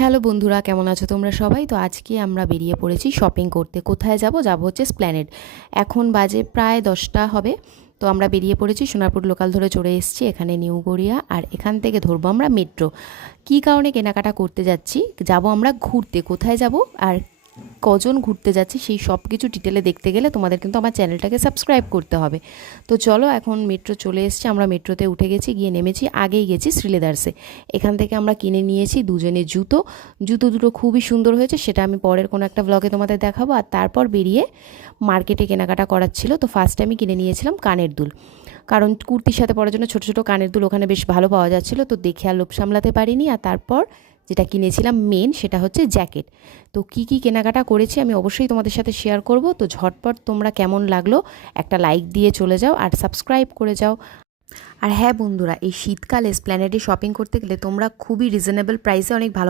Hello বন্ধুরা, কেমন আছো তোমরা সবাই? তো আজকে আমরা বেরিয়ে পড়েছি শপিং করতে। কোথায় যাব? যাব হচ্ছে স্প্ল্যানেড। এখন বাজে প্রায় 10টা হবে। তো আমরা বেরিয়ে পড়েছি, সোনারপুর লোকাল ধরে চলে এসেছি এখানে নিউ গড়িয়া, আর এখান থেকে ধরবো আমরা মেট্রো। কী কারণে কেনাকাটা করতে যাচ্ছি, যাব আমরা ঘুরতে। কোথায় যাব আর কজন ঘুরতে যাচ্ছি সেই সব কিছু ডিটেলে দেখতে গেলে তোমাদের কিন্তু আমার চ্যানেলটাকে সাবস্ক্রাইব করতে হবে। তো চলো, এখন মেট্রো চলে এসছে, আমরা মেট্রোতে উঠে গেছি, গিয়ে নেমেছি, আগেই গেছি শ্রীলেদার্সে। এখান থেকে আমরা কিনে নিয়েছি দুজনের জুতো। জুতো দুটো খুবই সুন্দর হয়েছে, সেটা আমি পরের কোনো একটা ব্লগে তোমাদের দেখাবো। আর তারপর বেরিয়ে মার্কেটে কেনাকাটা করার ছিল। তো ফার্স্টে আমি কিনে নিয়েছিলাম কানের দুল, কারণ কুর্তির সাথে পরার জন্য ছোটো ছোটো কানের দুল ওখানে বেশ ভালো পাওয়া যাচ্ছিলো। তো দেখে আর লোভ সামলাতে পারিনি। আর তারপর যেটা কিনেছিলাম মেন, সেটা হচ্ছে জ্যাকেট। তো কী কী কেনাকাটা করেছি আমি অবশ্যই তোমাদের সাথে শেয়ার করব। তো ঝটপট তোমরা কেমন লাগলো একটা লাইক দিয়ে চলে যাও আর সাবস্ক্রাইব করে যাও। আর হ্যাঁ বন্ধুরা, এই শীতকালে এসপ্ল্যানেডে শপিং করতে গেলে তোমরা খুবই রিজনেবল প্রাইসে অনেক ভালো